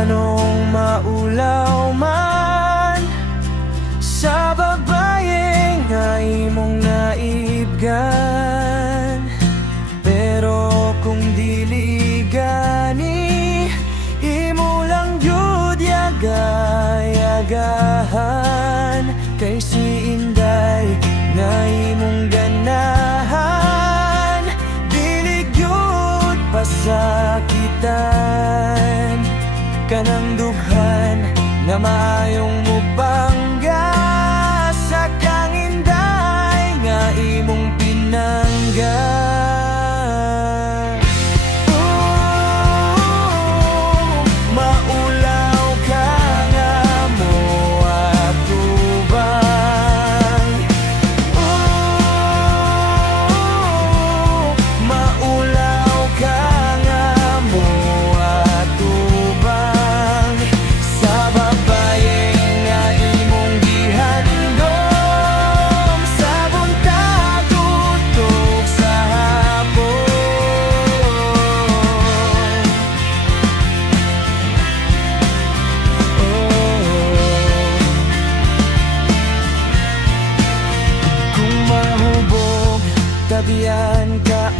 anong maulaw man sa babae nga imong naibgan. Pero kung dili gani, imo lang jud yagayagahan. Kay si Inday nga imong ganahan, dili jud pasakitan. Kanang dughan nga maayong mubangga sa kang Inday nga imong pinangga. Maulaw ka nga mo atubang. Maulaw ka nga mo atubang sa babae nga imong gihandom sa buntag utok sa hapon. Kung mahubog, tabihan ka